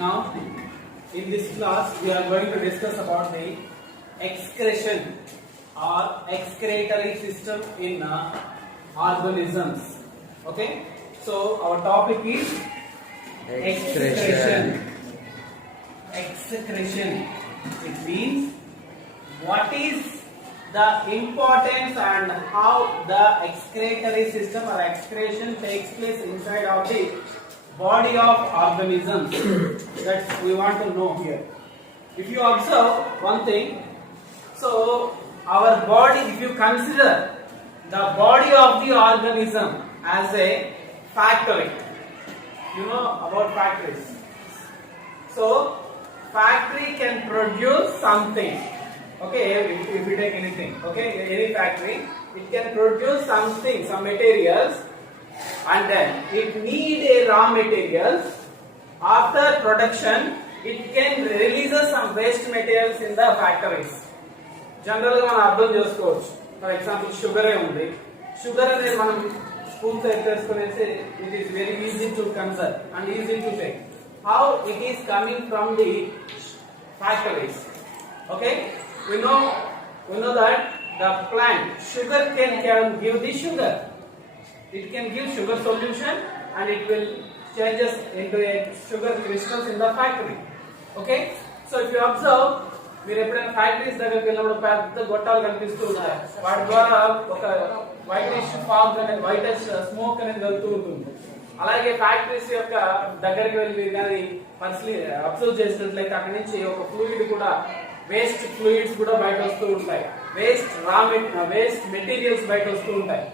Now, in this class, we are going to discuss about the excretion or excretory system in organisms. Okay, so our topic is excretion. Excretion. It means what is the importance and how the excretory system or excretion takes place inside of the body of organisms. That we want to know here. If you observe one thing, so our body, if you consider the body of the organism as a factory, you know about factories. So factory can produce something. Okay, if you take anything, okay, any factory, it can produce something, some materials, and then it need a raw materials. After production, it can release some waste materials in the factories. Generally, మనం అర్థం చేసుకోవచ్చు. For example, sugar ఉంది. Sugar అనేది మనం spoons ఎత్తేసుకునేసి it is very easy to conserve and easy to take. How it is coming from the factories? Okay, we know that the plant sugar can give the sugar. It can give sugar solution and it will changes into a sugar crystals in the factory. Okay, so if you observe, మీరు ఎప్పుడైనా factories దగ్గరికి వెళ్ళినప్పుడు పెద్ద గొట్టాలు కనిపిస్తూ ఉంటాయి. వాటి ద్వారా ఒక వైటిష్ ఫాగ్ అనేది వైటిష్ స్మోక్ అనేది వెళ్తూ ఉంటుంది. అలాగే ఫ్యాక్టరీస్ యొక్క దగ్గరికి వెళ్ళి కానీ అబ్జర్వ్ చేసినట్లయితే అక్కడి నుంచి ఒక ఫ్లూయిడ్ కూడా వేస్ట్ ఫ్లూయిడ్స్ కూడా బయట వస్తూ ఉంటాయి. వేస్ట్ మెటీరియల్స్ బయట వస్తూ ఉంటాయి.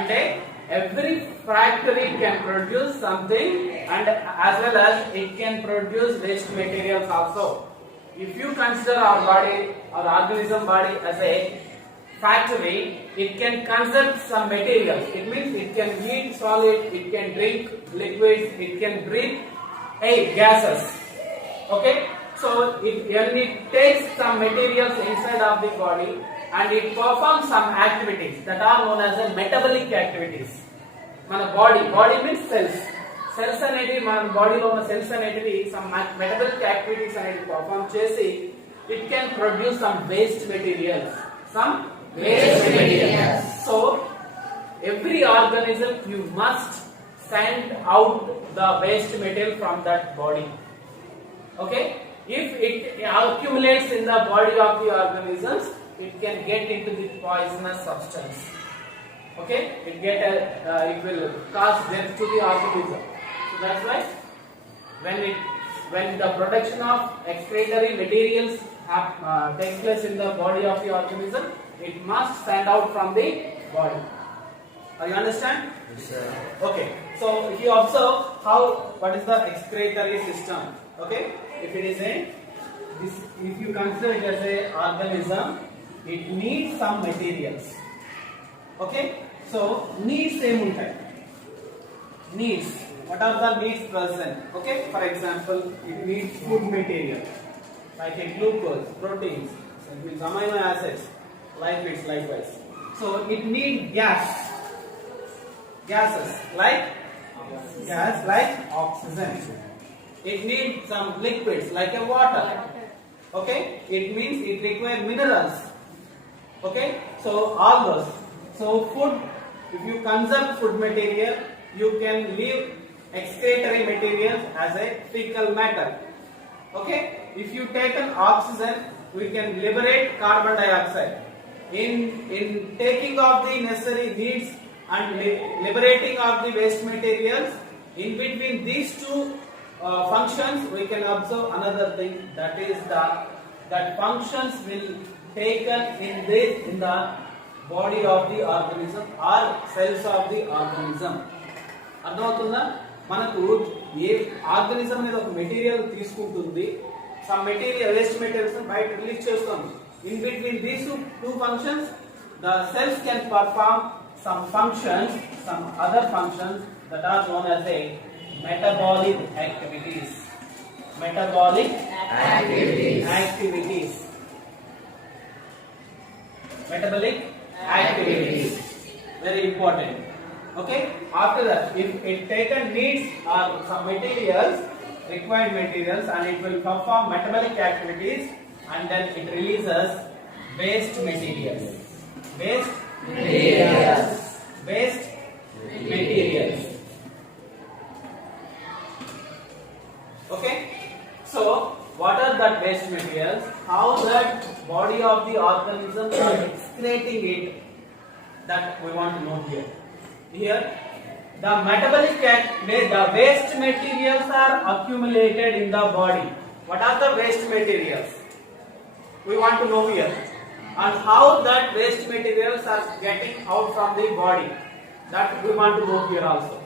అంటే every factory can produce something and as well as it can produce waste materials also. If you consider our body, our organism body as a factory, it can consume some materials. It means it can eat solid, it can drink liquids, it can breathe gases. Okay, so when it takes some materials inside of the body and it performs some activities that are known as a metabolic activities. మన body means cells అనేటివి మన బాడీలో ఉన్న cells అనేటివి some metabolic activities అనేటివి perform చేసి it can produce some waste materials. So every organism you must send out the waste material from that body. Okay, if it accumulates in the body of the organisms, it can get into the poisonous substance. Okay, it will cause death to the organism. So that's why when the production of excretory materials takes place in the body of the organism, it must send out from the body. Are you understand? Yes, sir. Okay, so if you observe what is the excretory system. Okay, if you consider it as a organism, it needs some materials. Okay, so needs same untai. Needs, what are the needs present? Okay, for example, it needs food material like a glucose, proteins, it means amino acids, lipids likewise. So it needs gases like oxygen. It needs some liquids like a water. Okay, it means it requires minerals. Okay, so all those. So food, if you consume food material, you can leave excretory material as a fecal matter. Okay, if you take an oxygen, we can liberate carbon dioxide. In taking of the necessary needs and liberating of the waste materials, in between these two functions, we can observe another thing, that is that functions will taken in the body of the organism or cells of the organism. అర్థమవుతుందా? మనకు ఏ organism అనేది ఒక material తీసుకుంటుంది, some material waste materials బయట release చేస్తుంది. In between these two functions the cells can perform some functions, some other functions that are known as a metabolic activities. Metabolic activities. Metabolic activities. Very important. Okay. After that, if it taken needs or some materials, required materials and it will perform metabolic activities and then it releases waste materials. Waste materials. Waste materials. Okay. So what are that waste materials? How that body of the organism are excreting it, that we want to know here. Here, the the waste materials are accumulated in the body. What are the waste materials? We want to know here. And how that waste materials are getting out from the body, that we want to know here also.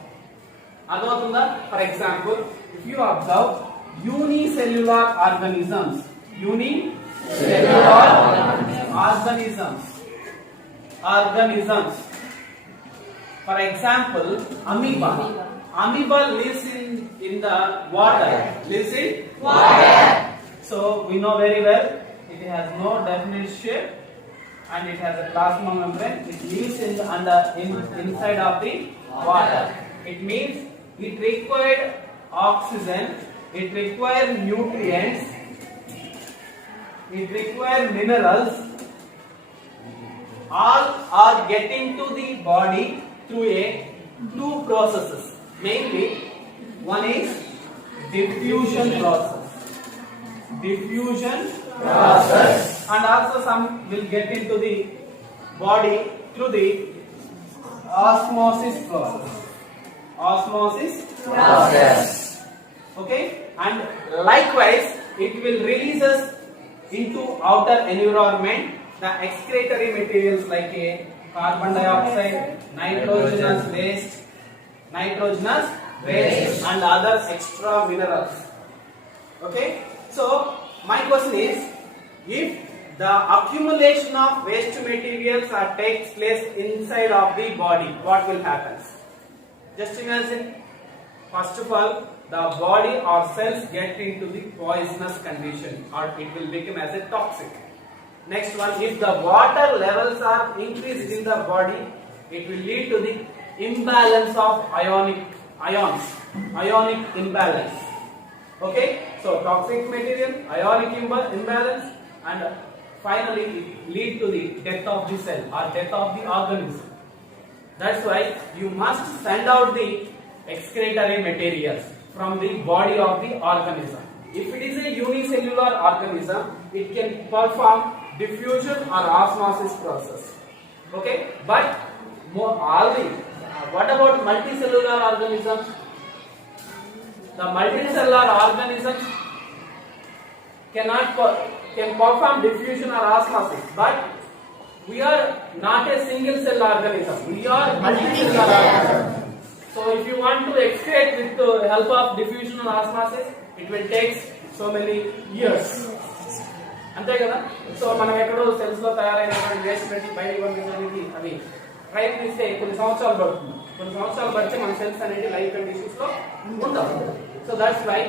For example, if you observe unicellular organisms, organisms. For example, amoeba. Amoeba lives in the water. Lives in water. So we know very well it has no definite shape and it has a plasma membrane. It lives inside of the water. It means it required oxygen, it required nutrients, it required minerals. All are getting to the body through two processes. Mainly, one is diffusion process. Diffusion process. And also some will get into the body through the osmosis process. Osmosis process. Okay? And likewise, it will release us into outer environment the excretory materials like a carbon dioxide, nitrogenous waste, and other extra minerals. Okay? So, my question is, if the accumulation of waste materials takes place inside of the body, what will happen? Just imagine, first of all, the body or cells get into the poisonous condition or it will become as a toxic. Next one, if the water levels are increased in the body, it will lead to the imbalance of ionic imbalance. Okay, so toxic material, ionic imbalance, and finally it lead to the death of the cell or death of the organism. That's why you must send out the excretory materials from the body of the organism. If it is a unicellular organism, it can perform diffusion or osmosis process. Okay, but what about multicellular organisms? The multicellular organisms can perform diffusion or osmosis, but we are not a single cell organism. We are multicellular organism. So if you want to excrete with the help of diffusion or osmosis, it will take so many years. అంతే కదా. So మనం ఎక్కడో cells లో తయారైనటువంటి waste పెట్టి బయటకు పంపించడానికి అవి ప్రయత్నిస్తే కొన్ని సంవత్సరాలు పడుతుంది. కొన్ని సంవత్సరాలు పడితే మన సెల్స్ అనేది లైవ్ కండిషన్స్ లో ఉంటాయి. So that's why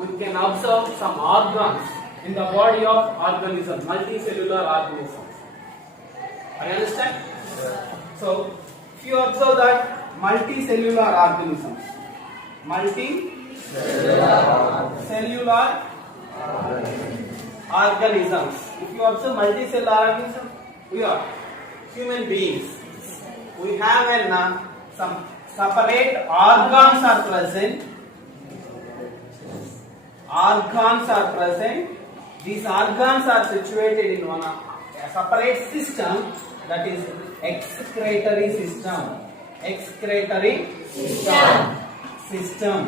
we can observe some organs in the body of organisms, multicellular organisms. Are you understand? So if you observe that multicellular organisms, if you observe multicellular organisms, we are human beings. We have some separate organs are present. These organs are situated in a separate system, that is excretory system.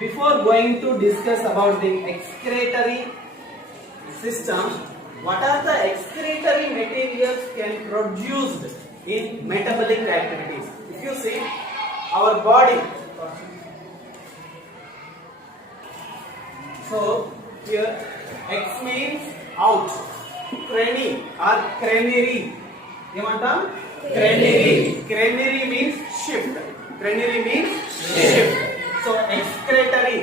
Before going to discuss about the excretory system, what are the excretory materials can produced in metabolic activities? If you see our body, so here X means out, crani or cranary. Cranary means shift. So excretory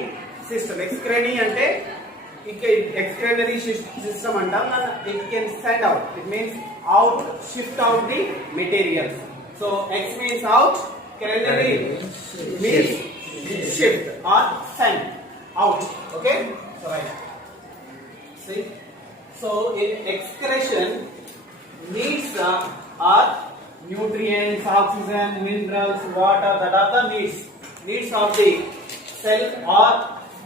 system, excretory ante excretory system antam, it can send out, it means out, shift out the materials. So X means out, cranary means shift or sent out. Okay, so right. See, so in excretion needs are nutrients, oxygen, minerals, water. That are the needs of the cell or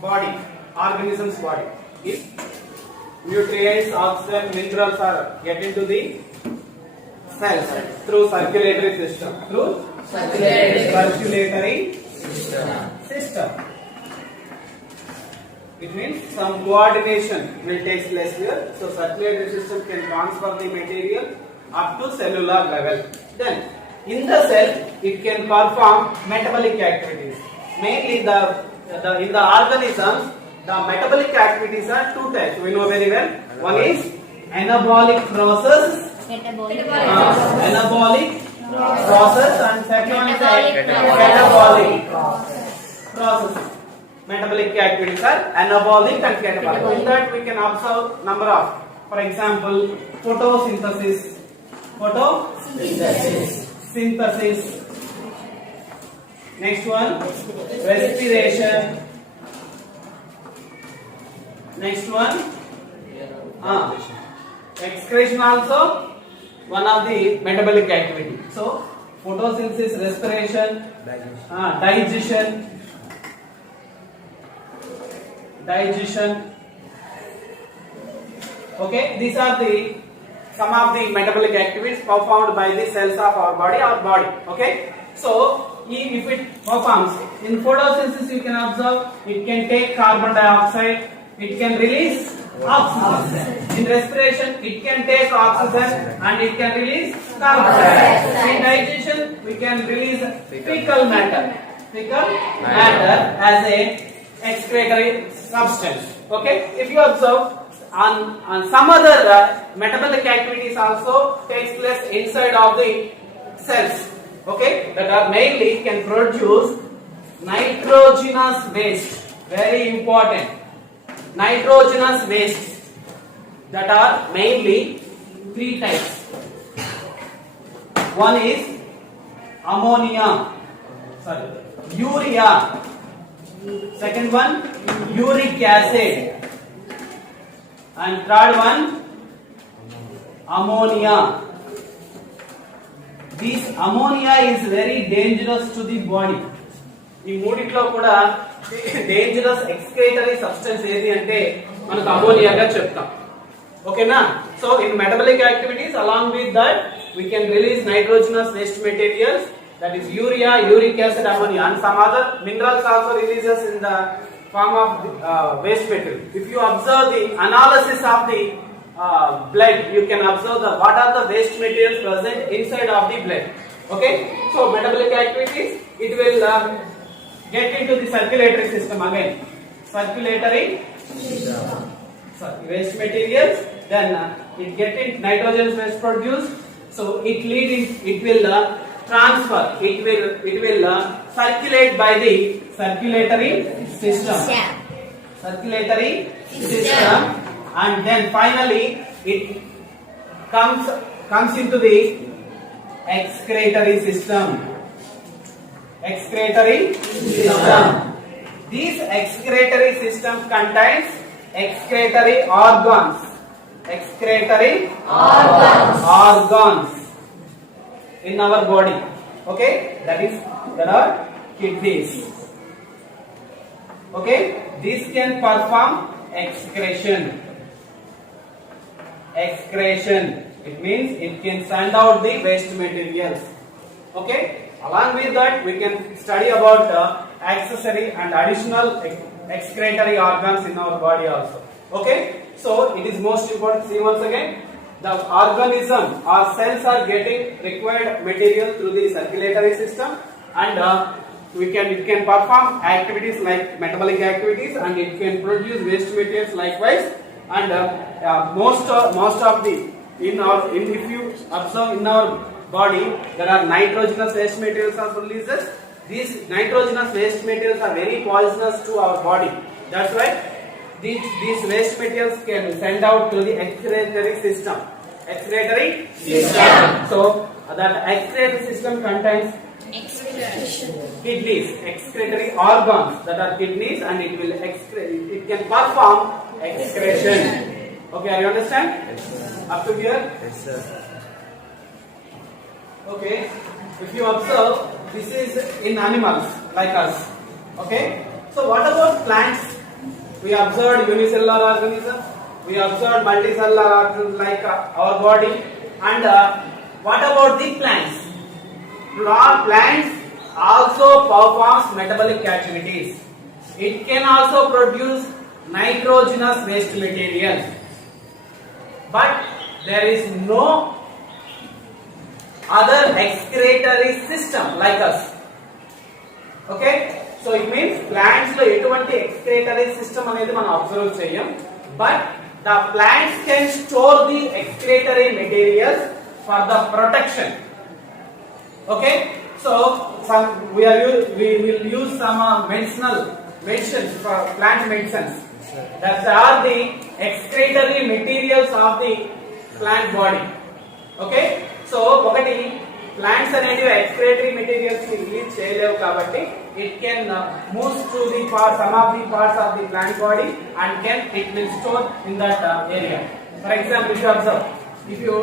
body, organism's body. If nutrients, oxygen, minerals are get into the cells through circulatory system. Through circulatory system. It means some coordination will take place here. So circulatory system can transfer the material up to cellular level. Then in the cell it can perform metabolic activities. Mainly in the organisms, the metabolic activities are two types. We know very well. One is anabolic process. Anabolic process, and second one is catabolic process. Metabolic activities are anabolic and catabolic. In that we can observe number of, for example, photosynthesis. Synthesis. Next one, respiration. Next one, excretion also one of the metabolic activity. So photosynthesis, respiration, digestion. Okay, these are the some of the metabolic activities performed by the cells of our body. Okay, so if it performs in photosynthesis, you can observe it can take carbon dioxide, it can release oxygen. In respiration, it can take oxygen and it can release carbon dioxide. In digestion, we can release fecal matter as a excretory substance. Okay, if you observe on some other metabolic activities also takes place inside of the cells. Okay, that are mainly can produce nitrogenous waste. Very important. Nitrogenous wastes that are mainly three types. One is urea. Second one, uric acid. And third one, ammonia. This ammonia is very dangerous to the body. ఈ మూడిట్లో కూడా dangerous excretory substance ఏది అంటే మనకు అమోనియాగా చెప్తాం. ఓకేనా? So in metabolic activities along with that we can release nitrogenous waste materials, that is urea, uric acid, ammonia, and some other minerals also releases in the form of waste material. If you observe the analysis of the blood, you can observe what are the waste materials present inside of the blood. Okay, so metabolic activities, it will get into the circulatory system again. Circulatory system. Waste materials, then it get in nitrogen waste produced, so it will transfer, it will circulate by the circulatory system. And then finally it comes into the excretory system. This excretory system contains excretory organs. Organs in our body. Okay, there are kidneys. Okay, this can perform excretion. It means it can send out the waste materials. Okay, along with that we can study about accessory and additional excretory organs in our body also. Okay, so it is most important. See once again, the organism or cells are getting required material through the circulatory system, and it can perform activities like metabolic activities, and it can produce waste materials likewise. And most of the if you observe in our body, there are nitrogenous waste materials are releases. These nitrogenous waste materials are very poisonous to our body. That's why these waste materials can send out to the excretory system. So that excretory system contains Kidneys, excretory organs that are kidneys, and it will excrete. It can perform excretion. Okay, are you understand? Yes, sir. Up to here? Yes, sir. Okay. If you observe, this is in animals like us. Okay. So what about plants? We observed unicellular organisms. We observed multicellular organisms like our body. And what about the plants? Plants also performs metabolic activities. It can also produce nitrogenous waste material. But there is no other excretory system like us. Okay? So it means plants lo etuvanti excretory system anedi మనం observe cheyam, but the plants can store the excretory materials for the protection. Okay? So we will use some medicinal medicines for plant medicines that are the excretory materials of the plant body. Okay? So ఒకటి plants అనేటివి excretory materials ని release చేయలేవు కాబట్టి it can move through the some of the parts of the plant body and it will store in that area. For example, if you observe, if you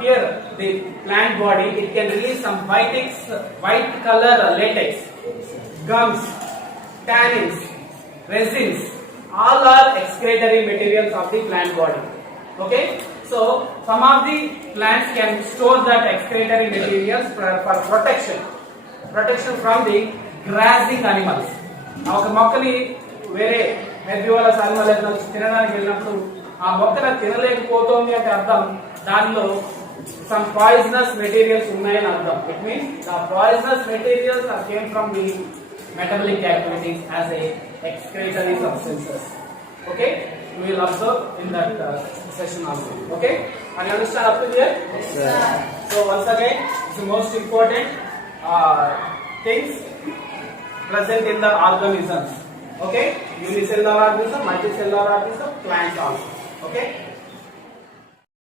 tear the plant body, it can release some white color latex, gums, tannins, resins. All are excretory materials of the plant body. Okay? So some of the plants can store that excretory materials for protection from the grazing animals. ఒక మొక్కని వేరే హెర్బివరస్ animal ఏదైనా తినడానికి వెళ్ళినప్పుడు ఆ మొక్కను తినలేకపోతుంది అంటే అర్థం దానిలో some poisonous materials ఉన్నాయని అర్థం. It means the poisonous materials are came from the metabolic activities as a excretory substances. Okay? We will observe in that session also. Okay? Are you understand up to here? Yes, sir. So once again, it's the most important things present in the organisms. Okay? Unicellular organism, multicellular organism, plants also. Okay?